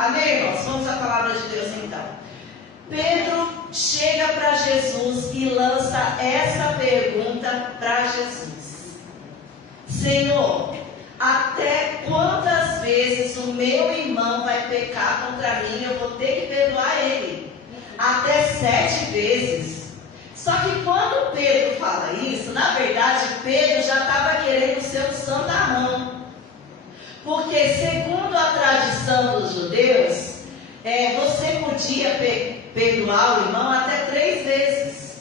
Amém, irmãos? Vamos à palavra de Deus então. Pedro chega para Jesus e lança essa pergunta para Jesus: Senhor, até quantas vezes o meu irmão vai pecar contra mim e eu vou ter que perdoar ele? Até 7 vezes. Só que quando Pedro fala isso, na verdade Pedro já estava querendo ser um santarrão. Porque segundo a tradição dos judeus, você podia perdoar o irmão até 3 vezes.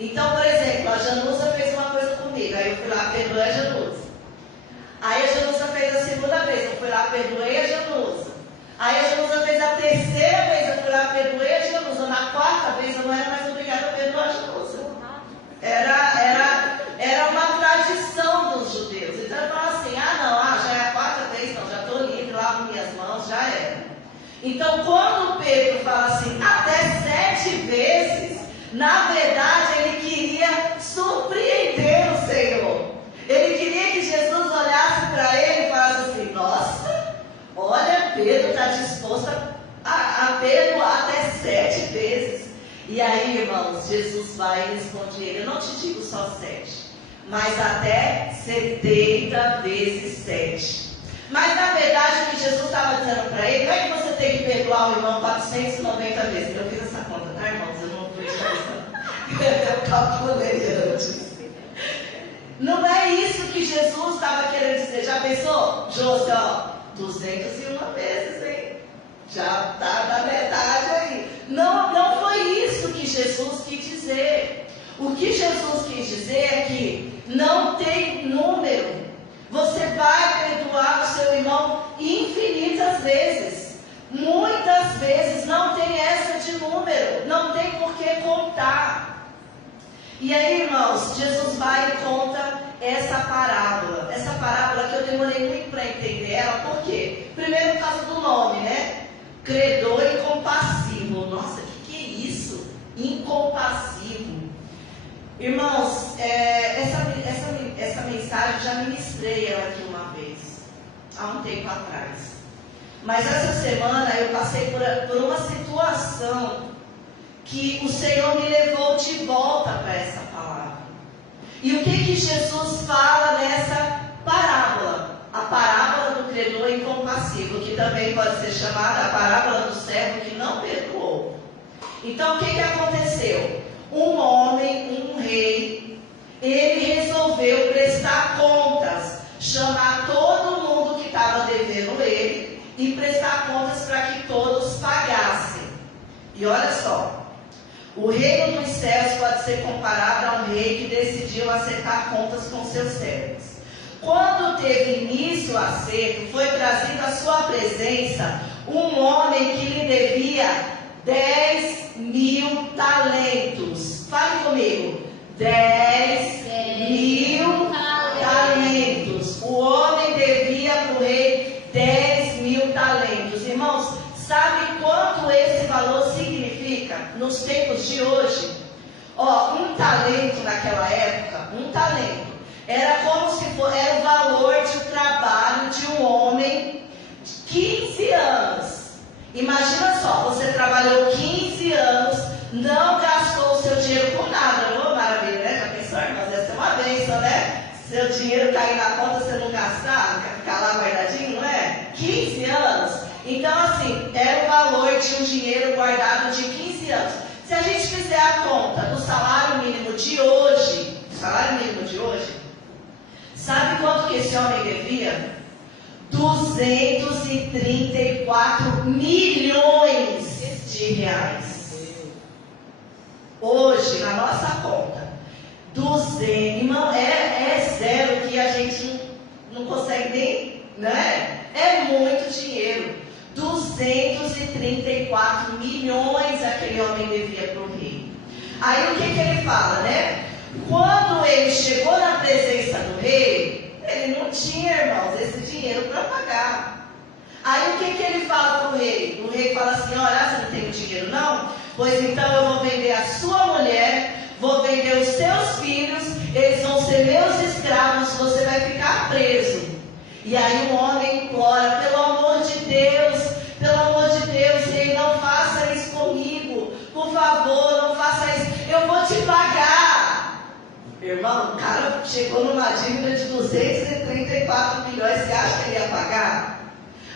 Então, por exemplo, a Janusa fez uma coisa comigo, aí eu fui lá, perdoei a Janusa. Aí a Janusa fez a segunda vez, eu fui lá, perdoei a Janusa. Aí a Janusa fez a terceira vez, eu fui lá, perdoei a Janusa. Na 4ª vez eu não era mais obrigada a perdoar a Janusa. Era uma tradição dos judeus. Então eu falava assim, já é a 4ª vez, então já estou livre, lavo minhas mãos, já era. Então quando Pedro fala assim, até 7 vezes, na verdade ele queria surpreender o Senhor. Ele queria que Jesus olhasse para ele e falasse assim, nossa, olha, Pedro está disposto a perdoar até 7 vezes. E aí, irmãos, Jesus vai e responde ele, eu não te digo só 7, mas até 70 vezes 7. Mas na verdade o que Jesus estava dizendo para ele, não é que você tem que perdoar o irmão 490 vezes. Eu fiz essa conta, tá, irmãos? Eu não fui de eu calculei antes. Não é isso que Jesus estava querendo dizer. Já pensou? José, 201 vezes, hein? Já está na metade aí. Não foi isso que Jesus quis dizer. O que Jesus quis dizer é que não tem número. Você vai perdoar o seu irmão infinitas vezes. Muitas vezes não tem essa de número. Não tem por que contar. E aí, irmãos, Jesus vai e conta essa parábola. Essa parábola que eu demorei muito para entender ela. Por quê? Primeiro por causa do nome, né? Credor incompassivo. Nossa, que é isso? Incompassivo. Irmãos, essa mensagem já ministrei ela aqui uma vez, há um tempo atrás. Mas essa semana eu passei por uma situação que o Senhor me levou de volta para essa palavra. E o que Jesus fala nessa parábola? A parábola do credor incompassivo, que também pode ser chamada a parábola do servo que não perdoou. Então o que aconteceu? Um homem, um rei, ele resolveu prestar contas, chamar todo mundo que estava devendo ele e prestar contas para que todos pagassem. E olha só, o reino dos céus pode ser comparado a um rei que decidiu acertar contas com seus servos. Quando teve início o acerto, foi trazido à sua presença um homem que lhe devia 10.000 talentos. Fale comigo. 10.000 talentos. O homem devia para o rei 10.000 talentos. Irmãos, sabe quanto esse valor significa nos tempos de hoje? Um talento naquela época, um talento, era como se fosse, era o valor de trabalho de um homem de 15 anos. Imagina só, você trabalhou 15 anos, não gastou o seu dinheiro com nada. Oh, maravilha, né? Já pensou, irmãos? Deve ser uma bênção, né? Seu dinheiro cair na conta, você não gastar, ficar lá guardadinho, não é? 15 anos. Então, assim, era o valor de um dinheiro guardado de 15 anos. Se a gente fizer a conta do salário mínimo de hoje, sabe quanto que esse homem devia? 234 milhões de reais. Hoje, na nossa conta, 200, irmão, é zero que a gente não consegue nem, né? É muito dinheiro. 234 milhões aquele homem devia para o rei. Aí o que ele fala, né? Quando ele chegou na presença do rei, ele não tinha, irmãos, esse dinheiro para pagar. Aí o que ele fala para o rei? O rei fala assim, olha, você não tem dinheiro não? Pois então eu vou vender a sua mulher, vou vender os seus filhos, eles vão ser meus escravos, você vai ficar preso. E aí o homem implora, pelo amor de Deus, Irmão, o cara chegou numa dívida de 234 milhões, você acha que ele ia pagar?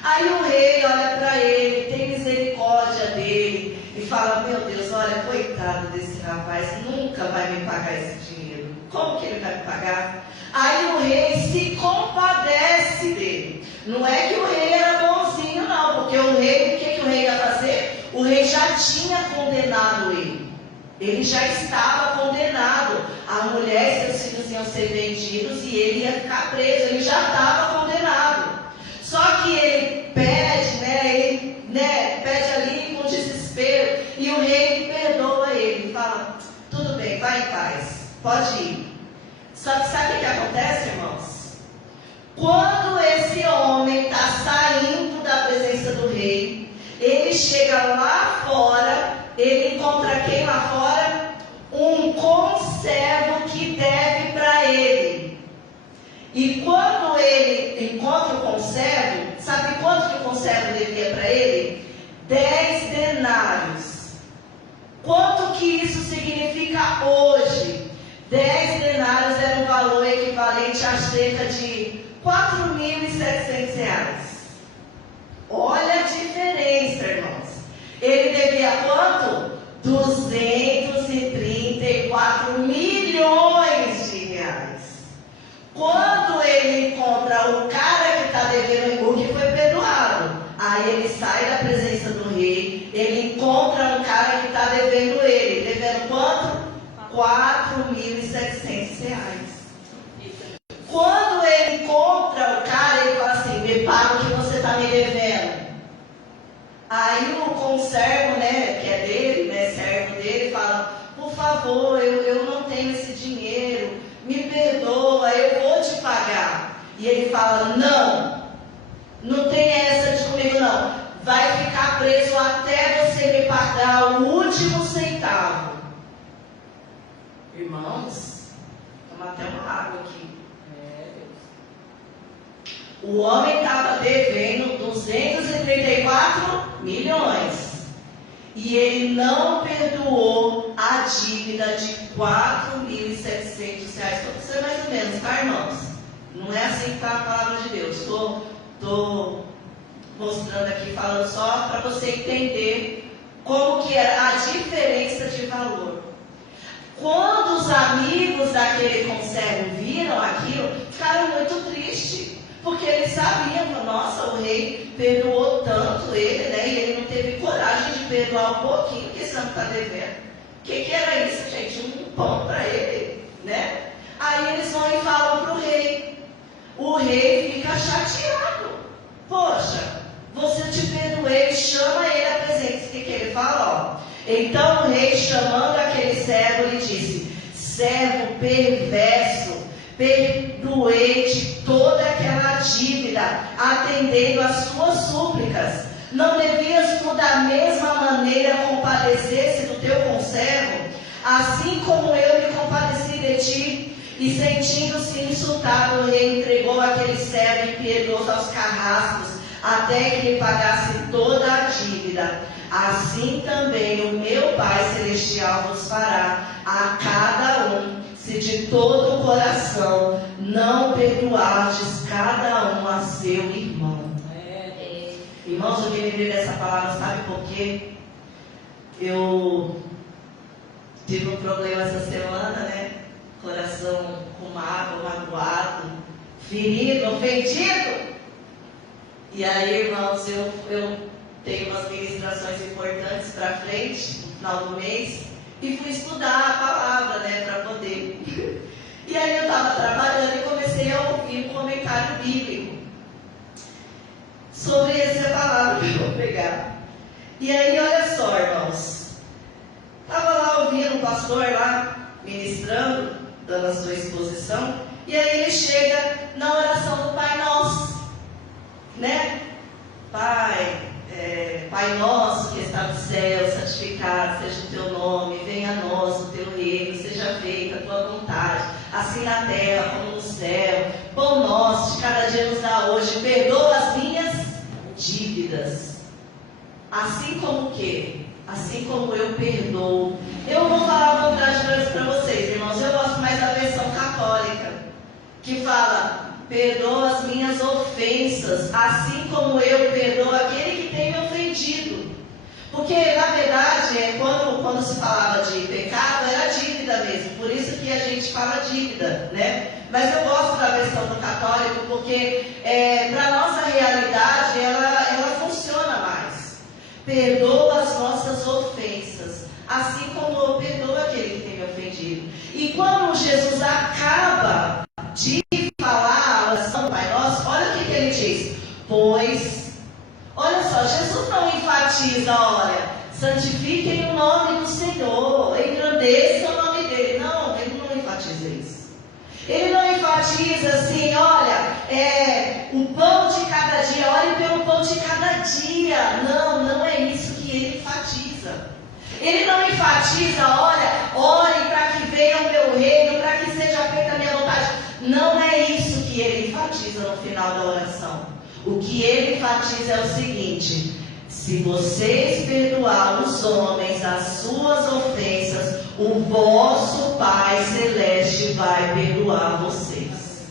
Aí o rei olha para ele, tem misericórdia dele e fala, meu Deus, olha, coitado desse rapaz, nunca vai me pagar esse dinheiro. Como que ele vai me pagar? Aí o rei se compadece dele. Não é que o rei era bonzinho, não, porque o rei, o que o rei ia fazer? O rei já tinha condenado ele. Ele já estava condenado. A mulher e seus filhos iam ser vendidos e ele ia ficar preso. Ele já estava condenado. Só que ele pede, pede ali com desespero. E o rei perdoa ele. Fala, tudo bem, vai em paz. Pode ir. Só que sabe o que acontece, irmãos? Quando esse homem está saindo da presença do rei, ele chega lá fora, ele encontra quem lá fora? Um conservo que deve para ele. E quando ele encontra o conservo, sabe quanto que o conservo devia para ele? 10 denários. Quanto que isso significa hoje? 10 denários era um valor equivalente a cerca de R$4.700. Olha a diferença, irmãos. Ele devia quanto? 234 milhões de reais. Quando ele encontra o cara que está devendo, o que foi perdoado, aí ele sai da presença do rei, ele encontra um cara que está devendo ele. Devendo quanto? R$4.700. Quando ele encontra o cara, ele fala assim, me paga o que você está me devendo. Aí o conservo, que é dele, servo dele, fala, por favor, eu não tenho esse dinheiro, me perdoa, eu vou te pagar. E ele fala, não tem essa de comigo não, vai ficar preso até você me pagar o último centavo. Irmãos, toma até uma água aqui. O homem estava devendo 234 milhões. E ele não perdoou a dívida de R$4.700. Para ser mais ou menos, tá, irmãos? Não é assim que está a palavra de Deus. Estou mostrando aqui, falando só para você entender como que era a diferença de valor. Quando os amigos daquele conservo viram aquilo, ficaram muito tristes. Porque eles sabiam, nossa, o rei perdoou tanto ele, e ele não teve coragem de perdoar um pouquinho que esse homem está devendo. O que era isso, gente? Um pão para ele, Aí eles vão e falam para o rei. O rei fica chateado. Poxa, você te perdoei, chama ele à presença. O que ele fala? Então o rei, chamando aquele servo, lhe disse, servo perverso, perdoei-te toda aquela dívida, atendendo às suas súplicas. Não devias tu da mesma maneira compadecer-se do teu conservo, assim como eu me compadeci de ti? E sentindo-se insultado, o rei entregou aquele servo impiedoso aos carrascos, até que lhe pagasse toda a dívida. Assim também o meu Pai Celestial vos fará a cada um, se de todo o coração não perdoardes cada um a seu irmão. Irmãos, eu me lembrei dessa palavra, sabe por quê? Eu tive um problema essa semana, Coração com mágoa, magoado, ferido, ofendido. E aí, irmãos, eu tenho umas ministrações importantes para frente, no final do mês, e fui estudar a palavra, para poder. E aí eu estava trabalhando e comecei a ouvir um comentário bíblico sobre essa palavra que eu vou pegar. E aí, olha só, irmãos, estava lá ouvindo um pastor lá, ministrando, dando a sua exposição, e aí ele chega na oração do Pai Nosso, Pai nosso que está no céu, santificado seja o teu nome, venha a nós o teu reino, seja feita a tua vontade, assim na terra como no céu. Pão nosso de cada dia nos dá hoje, perdoa as minhas dívidas, assim como o quê? Assim como eu perdoo. Eu vou falar a vontade para vocês, irmãos. Eu gosto mais da versão que fala: perdoa as minhas ofensas, assim como eu perdoo aquele que tem me ofendido. Porque, na verdade, quando se falava de pecado, era dívida mesmo. Por isso que a gente fala dívida, né? Mas eu gosto da versão do católico, porque para a nossa realidade, ela funciona mais. Perdoa as nossas ofensas, assim como eu perdoo aquele que tem me ofendido. E quando Jesus acaba de falar a oração do Pai Nosso, olha o que ele diz. Pois, olha só, Jesus não enfatiza, olha, santifiquem o nome do Senhor, engrandeçam o nome dele. Não, ele não enfatiza isso. Ele não enfatiza assim, olha, o pão de cada dia, olhem pelo pão de cada dia. Não, não é isso que ele enfatiza. Ele não enfatiza, olha, orem para que venha o meu reino, para que seja feita a minha vontade. Não é isso que ele enfatiza no final da oração. O que ele enfatiza é o seguinte: se vocês perdoar os homens as suas ofensas, o vosso Pai Celeste vai perdoar vocês.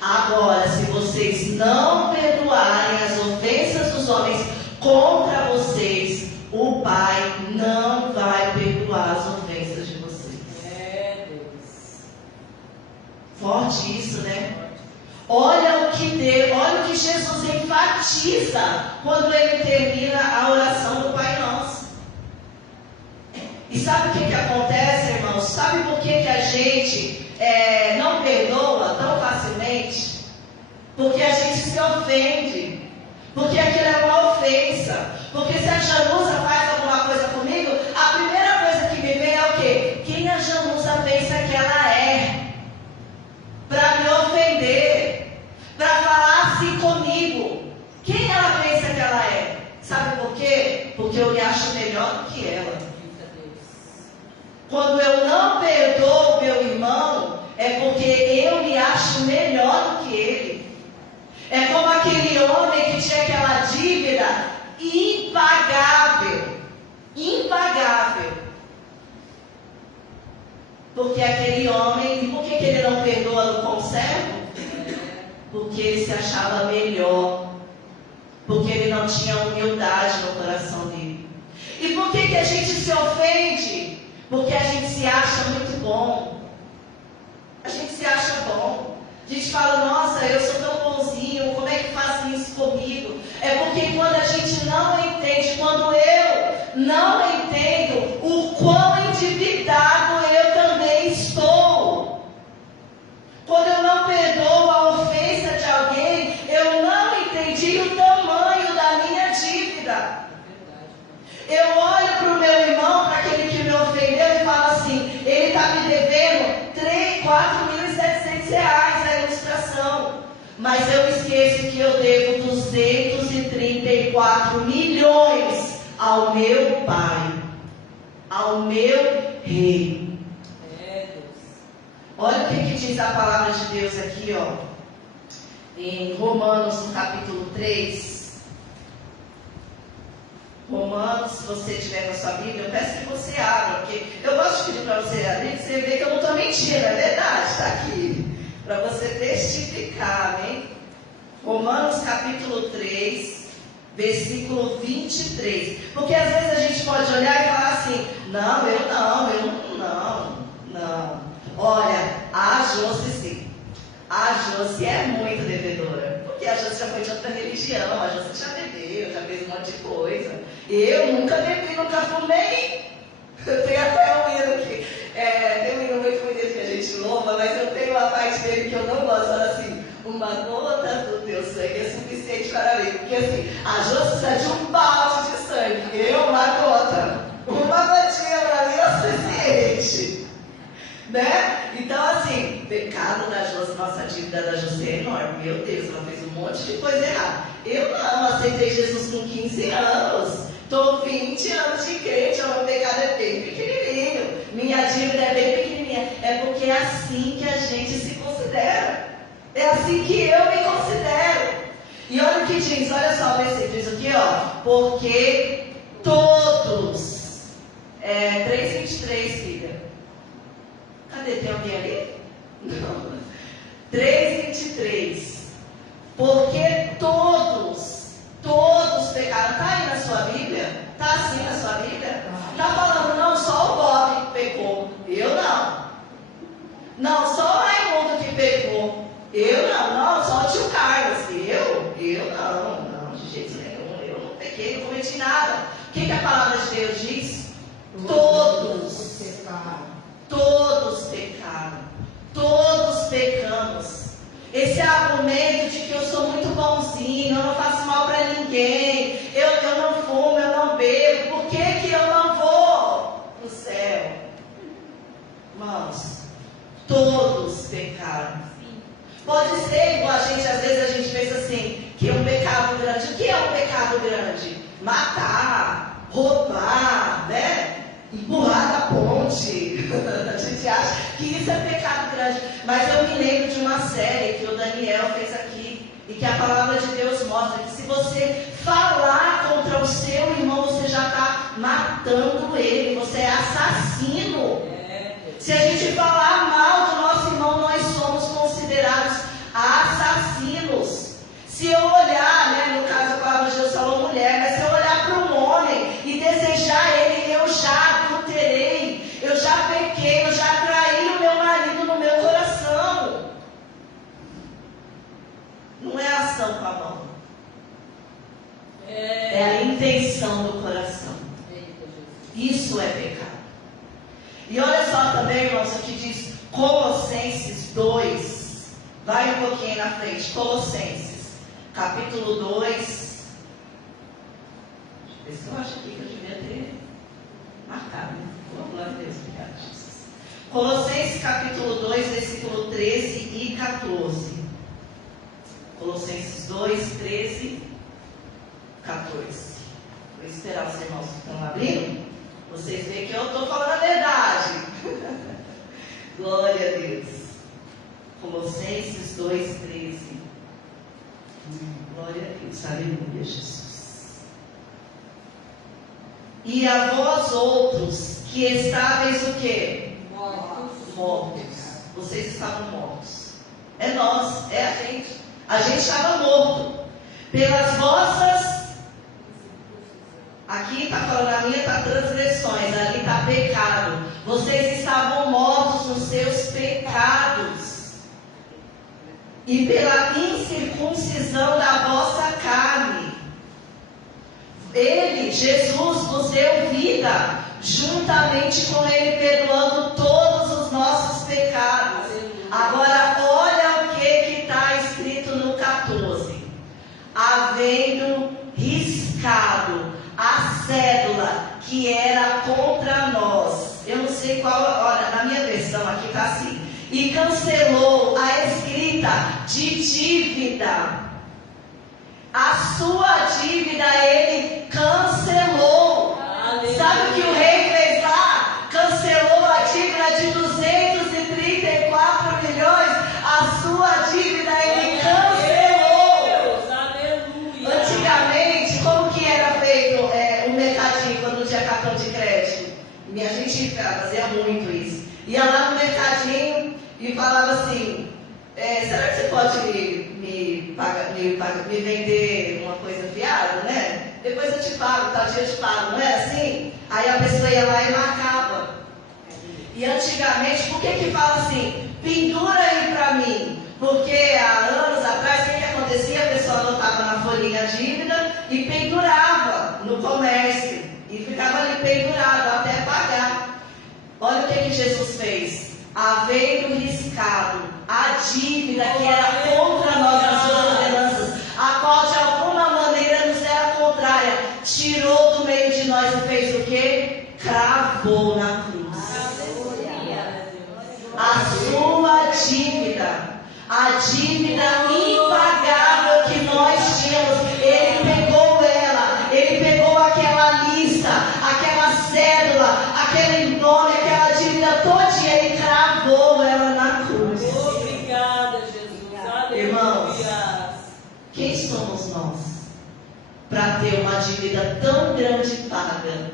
Agora, se vocês não perdoarem as ofensas dos homens contra vocês, o Pai não vai perdoar as ofensas de vocês. Forte isso, né? Olha o que Jesus enfatiza quando ele termina a oração do Pai Nosso. E sabe o que acontece, irmãos? Sabe por que a gente não perdoa tão facilmente? Porque a gente se ofende. Porque aquilo é uma ofensa. Porque se a Janusa faz alguma coisa comigo, a primeira coisa que me vem é o quê? Quem a Janusa pensa que ela é? Para me ofender, para falar assim comigo. Quem ela pensa que ela é? Sabe por quê? Porque eu me acho melhor do que ela. Quando eu não perdoo meu irmão, é porque eu me acho melhor do que ele. É como aquele homem que tinha aquela dívida impagável. Impagável. Porque aquele homem, e por que ele não perdoa no conservo? Porque ele se achava melhor. Porque ele não tinha humildade no coração dele. E por que a gente se ofende? Porque a gente se acha muito bom. A gente se acha bom. A gente fala: nossa, eu sou tão bonzinho, como é que fazem isso comigo? É porque quando a gente não entende, quando eu não entendo o quão endividado eu também estou. Quando eu não perdoo a ofensa de alguém, eu não entendi o tamanho da minha dívida. Eu olho para o meu irmão, para aquele que me ofendeu, e falo assim: ele está me devendo R$4.700 a ilustração. Mas eu esqueço que eu devo 234 milhões ao meu Pai, ao meu Rei. Olha o que diz a palavra de Deus aqui, ó, em Romanos, no capítulo 3. Romanos, se você tiver na sua Bíblia, eu peço que você abra, porque eu gosto de pedir para você abrir, para você ver que eu não estou mentindo, é verdade, está aqui, para você testificar, amém? Romanos capítulo 3, versículo 23. Porque às vezes a gente pode olhar e falar assim: não. Olha, a Josi sim. A Josi é muito devedora. Porque a Josi já foi de outra religião, a Josi já bebeu, já fez um monte de coisa. Eu nunca bebi, nunca fumei. Eu tenho até um hino aqui. Tem um hino muito bonito que a gente louva, mas eu tenho uma parte dele que eu não gosto. Fala assim: uma gota do teu sangue é suficiente para mim. Porque assim, a Josi precisa de um balde de sangue. Eu, uma gota. Uma gotinha para mim é o suficiente. Né? Então assim, pecado da Josi, nossa dívida da Josi é enorme. Meu Deus, ela fez um monte de coisa errada. Eu não aceitei Jesus com 15 anos. Estou 20 anos de crente, o meu pecado é bem pequenininho. Minha dívida é bem pequenininha. É porque é assim que a gente se considera. É assim que eu me considero. E olha o que diz, olha só o versículo, diz aqui, ó. Porque todos. 3:23, filha. Cadê? Tem alguém ali? Não. 3:23. Porque todos pecaram. Está aí na sua Bíblia? Está assim na sua Bíblia? Está falando, não, só o Bob pecou. Eu não. Não, só o Raimundo que pecou. Eu não, só o tio Carlos. Eu não, de jeito nenhum. Eu não pequei, não cometi nada. O que a palavra de Deus diz? Todos pecaram. Todos pecamos. Esse argumento de que eu sou muito bonzinho, eu não faço mal para ninguém, eu não fumo, eu não bebo, por que eu não vou para o céu? Irmãos, todos pecaram. Pode ser igual às vezes a gente pensa assim, que é um pecado grande. O que é um pecado grande? Matar, roubar, né? Empurrar da ponte. A gente acha que isso é pecado grande. Mas eu me lembro de uma série que o Daniel fez aqui, e que a palavra de Deus mostra que se você falar contra o seu irmão, você já está matando ele, você é assassino. Se a gente falar mal do nosso irmão, nós somos considerados assassinos. Se eu olhar, né, no caso a palavra de Deus falou mulher, mas se eu olhar para um homem e desejar ele, eu já adulterei, eu já pequei, eu já traí o meu marido no meu coração. Não é a ação com a mão, é a intenção do coração. Isso é pecado. E olha só também, irmãos, o que diz Colossenses 2. Vai um pouquinho na frente. Colossenses, capítulo 2. Deixa eu ver se eu acho aqui que eu devia ter marcado. Oh, glória a Deus, obrigado, Jesus. Colossenses, capítulo 2, versículo 13 e 14. Colossenses 2, 13, 14. Vou esperar os irmãos que estão abrindo. Vocês veem que eu estou falando a verdade. Glória a Deus. Colossenses 2:13. Glória a Deus. Aleluia, Jesus. E a vós outros, que estáveis o quê? Mortos. Vocês estavam mortos. É nós, é a gente. A gente estava morto. Pelas vossas... Aqui está falando, a minha está transgressões, ali está pecado. Vocês estavam mortos nos seus pecados. E pela incircuncisão da vossa carne. Ele, Jesus, vos deu vida, juntamente com Ele, perdoando todos os nossos pecados. Agora, olha o que está escrito no 14. Havendo riscado a cédula que era contra nós. Eu não sei qual, olha, na minha versão aqui está assim. E cancelou a escrita de dívida. A sua dívida ele cancelou. Aleluia. Sabe o que o rei fez lá? Cancelou a dívida de 234 milhões. A sua dívida ele cancelou. Aleluia. Antigamente, como que era feito um mercadinho quando tinha cartão de crédito? E a gente fazia muito isso. Ia lá no mercadinho e falava assim, será que você pode me vender uma coisa fiada, né? Depois eu te pago, tal dia eu te pago, não é assim? Aí a pessoa ia lá e marcava. E antigamente, por que fala assim? Pendura aí pra mim. Porque há anos atrás, o que acontecia? A pessoa anotava na folhinha a dívida e pendurava no comércio. E ficava ali pendurado até pagar. Olha o que Jesus fez. Havendo riscado a dívida que era contra nós nas suas ordenanças, a qual de alguma maneira nos era contrária, tirou do meio de nós e fez o quê? Cravou na cruz. A sua dívida, a dívida impagável que nós tínhamos, Ele pegou ela, Ele pegou aquela lista, aquela cédula, aquele nome, aquela dívida todinha e cravou ela na cruz. Obrigada, Jesus. Irmãos, quem somos nós para ter uma dívida tão grande paga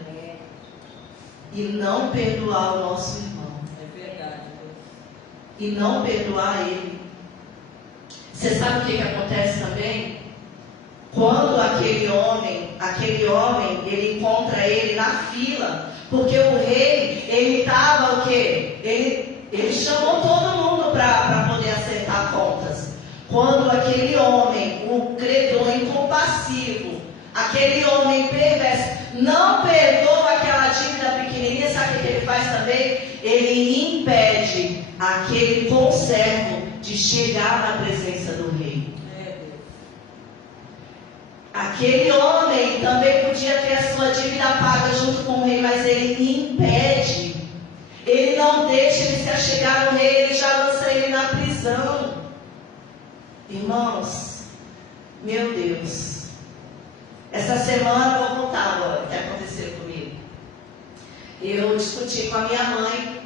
e não perdoar o nosso irmão? É verdade. E não perdoar ele? Você sabe o que acontece também? Quando aquele homem, ele encontra ele na fila, porque o rei, ele estava o quê? Ele chamou todo mundo para poder acertar contas. Quando aquele homem, o credor incompassivo, aquele homem perverso, não perdoa aquela dívida pequenininha, sabe o que ele faz também? Ele impede aquele conservo de chegar na presença do rei. Aquele homem também podia ter a sua dívida paga junto com o rei, mas ele impede. Ele não deixa ele se achegar ao rei, ele já lança ele na prisão. Irmãos, meu Deus, essa semana eu vou contar agora o que aconteceu comigo. Eu discuti com a minha mãe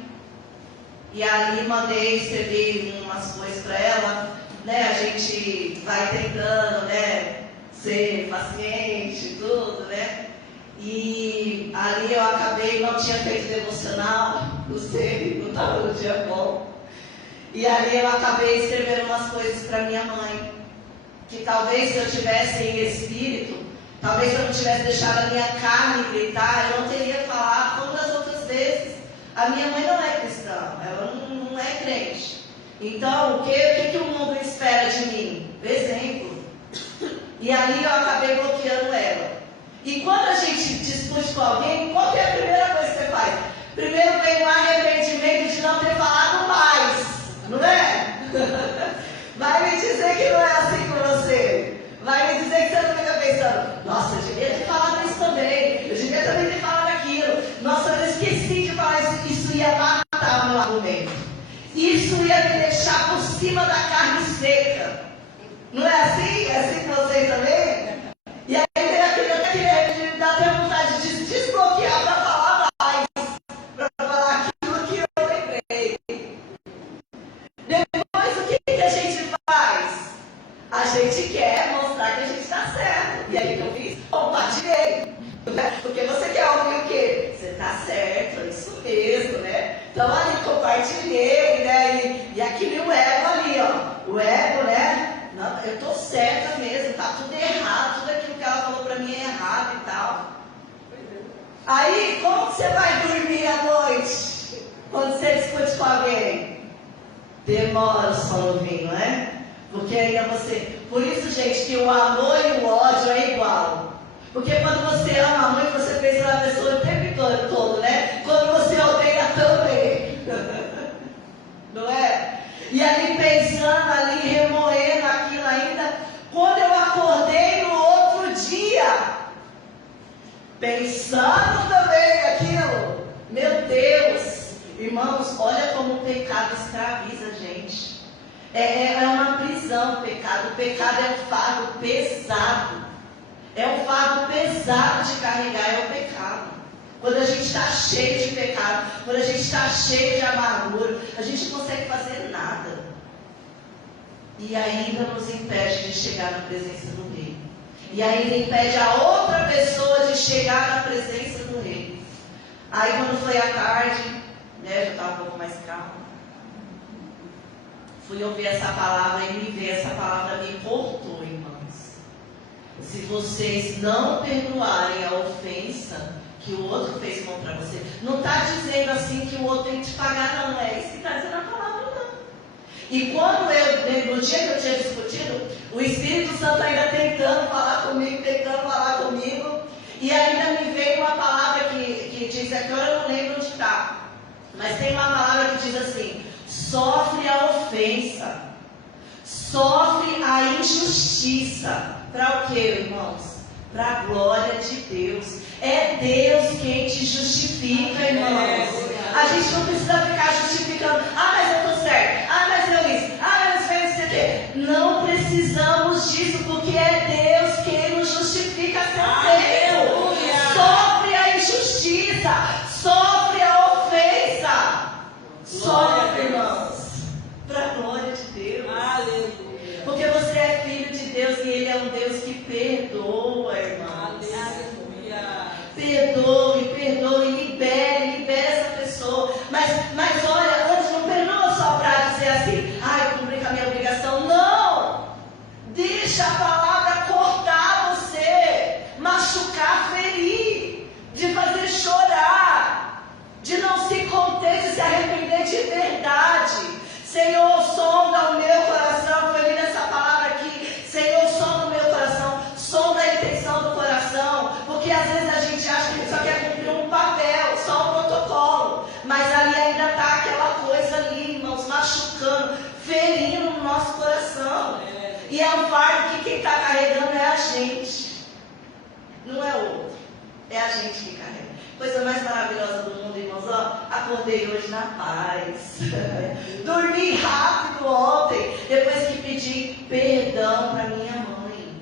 e aí mandei escrever umas coisas para ela, né? A gente vai tentando, né, ser paciente e tudo, né? E ali eu acabei, não tinha feito devocional, não sei, não estava no dia bom. E ali eu acabei escrevendo umas coisas para minha mãe, que talvez se eu tivesse em espírito, talvez se eu não tivesse deixado a minha carne gritar, eu não teria falado como das outras vezes. A minha mãe não é cristã, ela não é crente. Então, o que o mundo espera de mim? Exemplo. E ali eu acabei bloqueando ela. E quando a gente discute com alguém, qual é a primeira coisa que você faz? Primeiro vem o arrependimento de não ter falado mais, não é? Vai me dizer que não é assim com você. Vai me dizer que você não fica pensando, nossa, eu devia ter falado isso também. Eu devia também ter falado aquilo. Nossa, eu esqueci de falar isso. Isso ia matar o meu argumento. Isso ia me deixar por cima da carne seca. Não é assim? É assim com vocês também? E aí aquele dá até vontade de desbloquear para falar mais, para falar aquilo que eu lembrei. Depois o que a gente faz? A gente quer mostrar que a gente está certo. E aí o que eu fiz? Compartilhei. Né? Porque você quer ouvir o quê? Você está certo, é isso mesmo, né? Então ali compartilhei, né? E aquele o ego ali, ó. O ego, né? Não, eu estou certa mesmo, tá tudo errado, tudo aquilo que ela falou para mim é errado e tal. Aí, como você vai dormir à noite quando você discute com alguém? Demora o sono vir, não é? Porque aí é você. Por isso, gente, que o amor e o ódio é igual. Porque quando você ama muito, você pensa na pessoa o tempo todo, né? Quando você odeia também. Não é? E ali pensando, ali remoendo aquilo ainda, quando eu acordei no outro dia, pensando também aquilo, meu Deus, irmãos, olha como o pecado escraviza a gente. É uma prisão o pecado é um fardo pesado, é um fardo pesado de carregar, é o pecado. Quando a gente está cheio de pecado, quando a gente está cheio de amargura, a gente não consegue fazer nada. E ainda nos impede de chegar na presença do rei. E ainda impede a outra pessoa de chegar na presença do rei. Aí quando foi à tarde, né, já estava um pouco mais calmo. Fui ouvir essa palavra e me ver, essa palavra me cortou, irmãos. Se vocês não perdoarem a ofensa que o outro fez contra você, não está dizendo assim que o outro tem que te pagar, não é isso que está dizendo a palavra, não. E quando no dia que eu tinha discutido, o Espírito Santo ainda tentando falar comigo, e ainda me veio uma palavra que diz, agora eu não lembro onde está, mas tem uma palavra que diz assim, sofre a ofensa, sofre a injustiça, para o que, irmãos? Para a glória de Deus. É Deus quem te justifica, irmãos. A gente não precisa ficar justificando. Ah, mas eu estou certo. Ah, mas eu isso. Ah, mas eu isso aqui. Não precisamos disso, porque é Deus quem nos justifica sempre. Sofre a injustiça. Sofre a ofensa. Sofre, irmãos. Para a glória de Deus. Aleluia. Porque você é filho de Deus e Ele é um Deus que perdoa, irmãos. Perdoe, libere essa pessoa. Mas olha, antes não perdoa só para dizer assim, eu cumpri com a minha obrigação. Não! deixa a palavra cortar você, machucar, ferir, de fazer chorar, de não se conter, de se arrepender de verdade. Senhor, sonda o meu coração. Foi lida essa palavra aqui. Senhor, sonda o meu coração. Sonda a intenção do coração. Porque às vezes a gente acha que só quer cumprir um papel, só um protocolo. Mas ali ainda está aquela coisa ali, irmãos, machucando, ferindo no nosso coração. E é um fardo que quem está carregando é a gente. Não é o outro. É a gente que carrega. Coisa mais maravilhosa do mundo, irmãos. Ó, acordei hoje na paz. Dormi rápido ontem, depois que pedi perdão para minha mãe.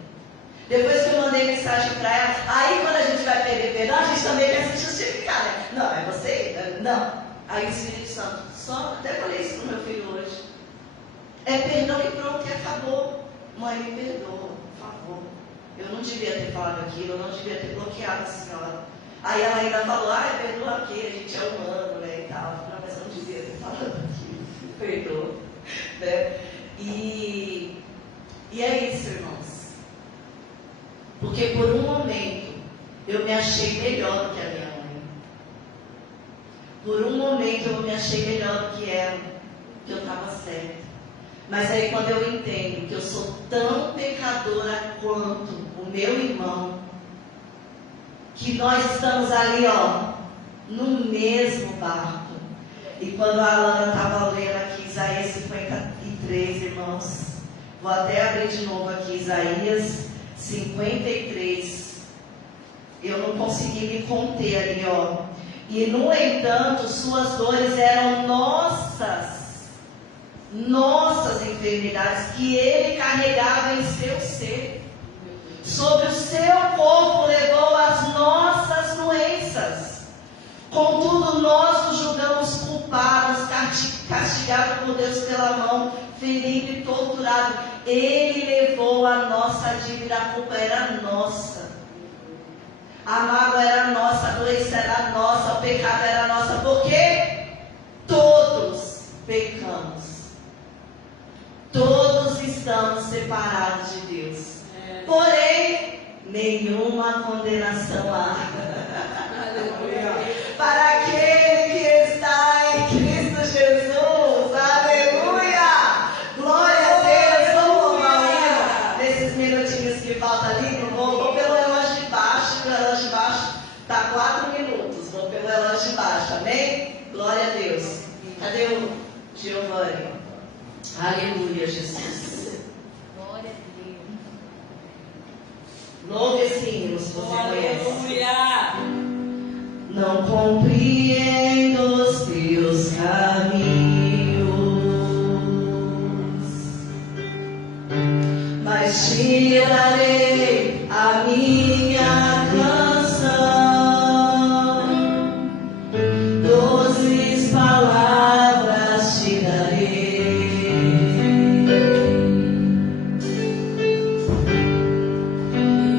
Depois que eu mandei mensagem para ela. Aí quando a gente vai pedir perdão, a gente também quer se justificar, né? Não, é você? Não. Aí o Espírito Santo, só até falei isso pro meu filho hoje. É perdão e pronto, e acabou. Mãe, me perdoa, por favor. Eu não devia ter falado aquilo, eu não devia ter bloqueado a senhora. Aí ela ainda falou, perdoa aqui, a gente é humano, né, e tal. Não, mas eu não devia ter falado aquilo, perdoa, né? E é isso, irmãos. Porque por um momento, eu me achei melhor do que a minha mãe. Por um momento, eu me achei melhor do que ela, que eu estava certa. Mas aí quando eu entendo que eu sou tão pecadora quanto o meu irmão, que nós estamos ali, ó, no mesmo barco. E quando a Alana estava lendo aqui, Isaías 53, irmãos, vou até abrir de novo aqui, Isaías 53. Eu não consegui me conter ali, ó. E no entanto, suas dores eram nossas enfermidades, que ele carregava em seu ser. Sobre o seu corpo levou as nossas doenças. Contudo, nós os julgamos culpados, castigados por Deus pela mão, ferido e torturado. Ele levou a nossa dívida, a culpa era nossa. A mágoa era nossa, a doença era nossa, o pecado era nossa. Porque todos pecamos. Todos estamos separados de Deus. Porém, nenhuma condenação há para aquele que está em Cristo Jesus. Aleluia! Glória a Deus! Vamos louvar o hino nesses minutinhos que faltam ali. Vou pelo relógio de baixo. O relógio de baixo está 4 minutos. Vou pelo relógio de baixo. Amém? Glória a Deus. Cadê o Giovanni? Aleluia, Jesus. Louve esse hino, se você conhece. Não compreendo os teus caminhos, mas te darei a minha canção. 12 palavras te darei.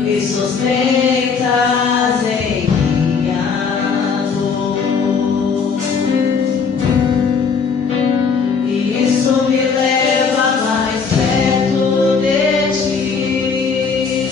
Me sustentas em minha dor, e isso me leva mais perto de ti.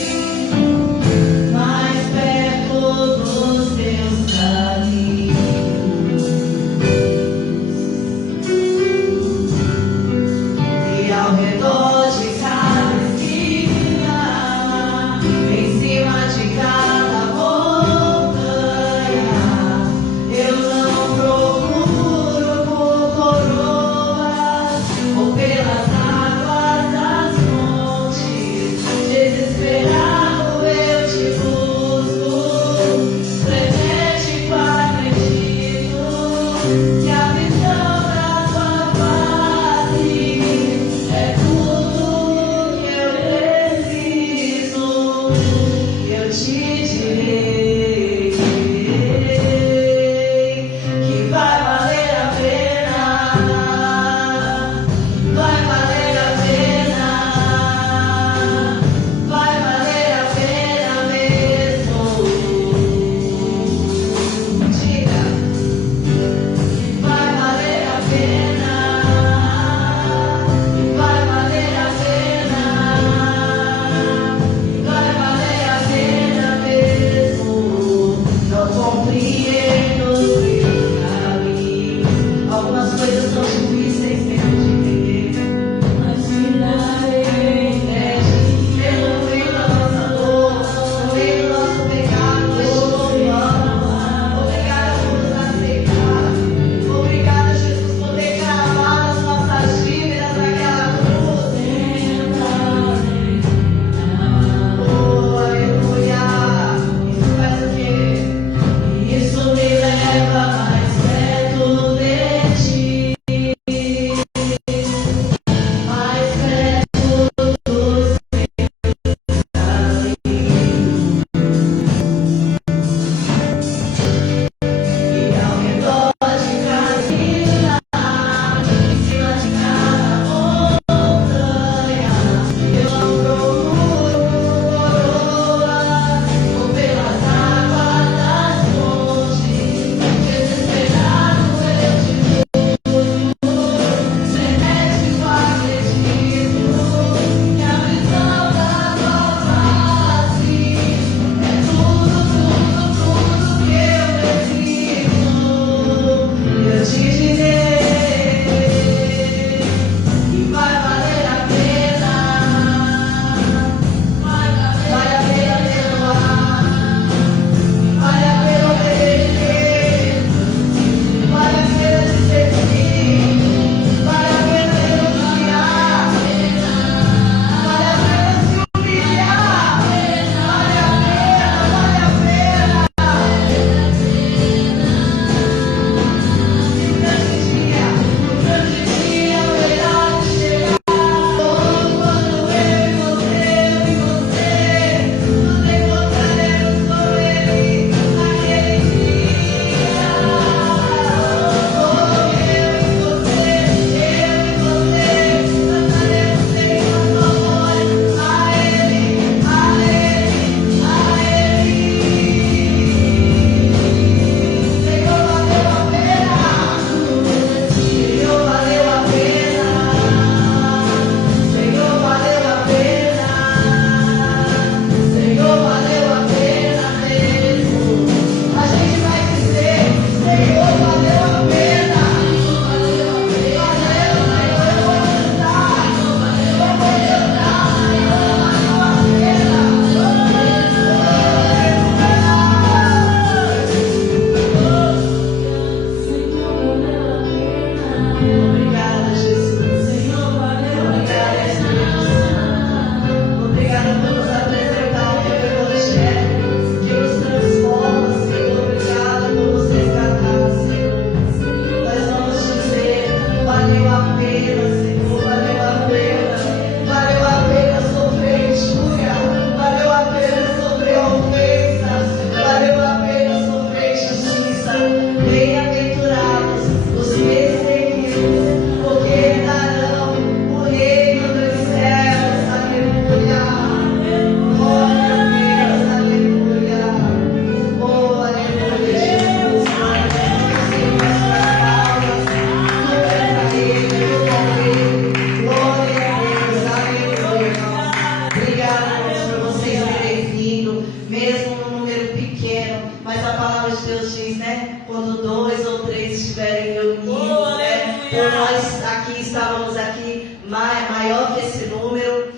estávamos aqui maior que esse número.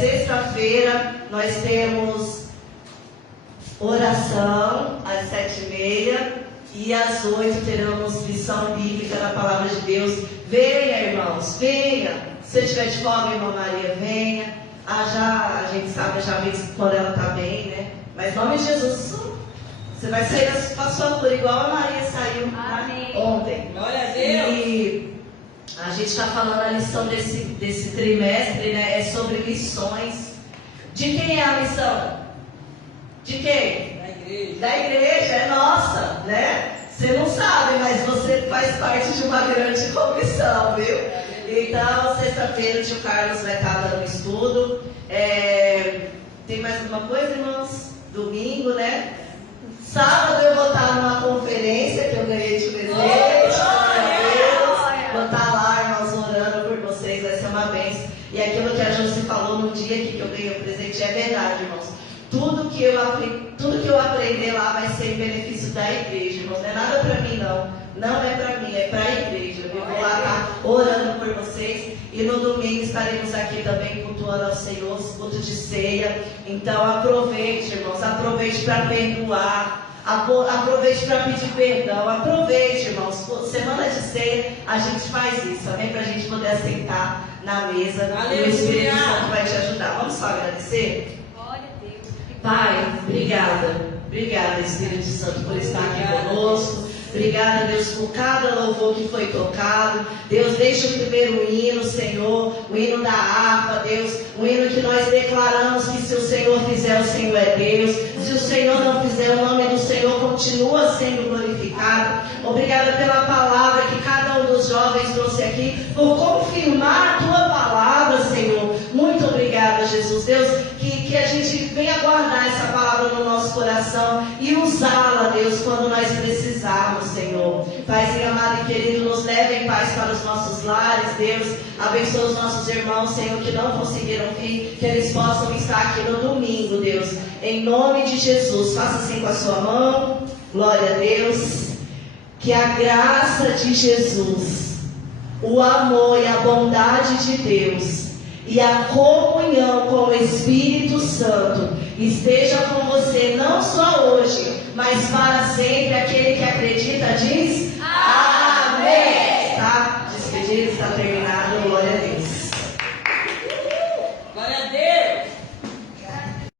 Sexta-feira nós temos oração às 7h30 e às 8h teremos lição bíblica da Palavra de Deus. Venha, irmãos, venha. Se estiver de fome, irmã Maria, venha. A gente sabe já mesmo quando ela está bem, né? Mas em nome de Jesus, você vai sair da sua cura igual a Maria saiu ontem. Glória a Deus. E a gente está falando a lição desse trimestre, né? É sobre missões. De quem é a missão? De quem? Da igreja. Da igreja, é nossa, né? Você não sabe, mas você faz parte de uma grande comissão, viu? Então, sexta-feira o tio Carlos vai estar dando estudo. Tem mais alguma coisa, irmãos? Domingo, né? Sábado eu vou estar numa conferência que eu ganhei de presente. Vou estar lá, irmãos, orando por vocês, vai ser uma bênção. E aquilo que a Josi falou no dia que eu ganhei o presente é verdade, irmãos. Tudo que eu aprender lá vai ser em benefício da igreja, irmãos. Não é nada para mim, não. Não é para mim, é para a igreja. Eu vou lá estar orando por vocês. E no domingo estaremos aqui também cultuando ao Senhor, culto de ceia. Então aproveite, irmãos. Aproveite para perdoar. Aproveite para pedir perdão. Aproveite, irmãos. Semana de ceia a gente faz isso, amém? Para a gente poder assentar na mesa. Aleluia. E o Espírito Santo vai te ajudar. Vamos só agradecer? Pai, obrigada Espírito Santo por estar aqui conosco. Obrigada, Deus, por cada louvor que foi tocado. Deus, deixa o primeiro hino, Senhor, o hino da harpa, Deus, o hino que nós declaramos que se o Senhor fizer, o Senhor é Deus. Se o Senhor não fizer, o nome do Senhor continua sendo glorificado. Obrigada pela palavra que cada um dos jovens trouxe aqui, por confirmar a Tua palavra, Senhor. Muito obrigada, Jesus. Deus, que a gente venha guardar essa palavra no nosso coração e usá-la, Deus, quando nós precisarmos, Senhor. Paizinho amado e querido, nos leve em paz para os nossos lares, Deus. Abençoa os nossos irmãos, Senhor, que não conseguiram vir, que eles possam estar aqui no domingo, Deus. Em nome de Jesus, faça assim com a sua mão. Glória a Deus. Que a graça de Jesus, o amor e a bondade de Deus e a comunhão com o Espírito Santo esteja com você, não só hoje, mas para sempre. Aquele que acredita diz amém. Tá? Despedido, está terminado.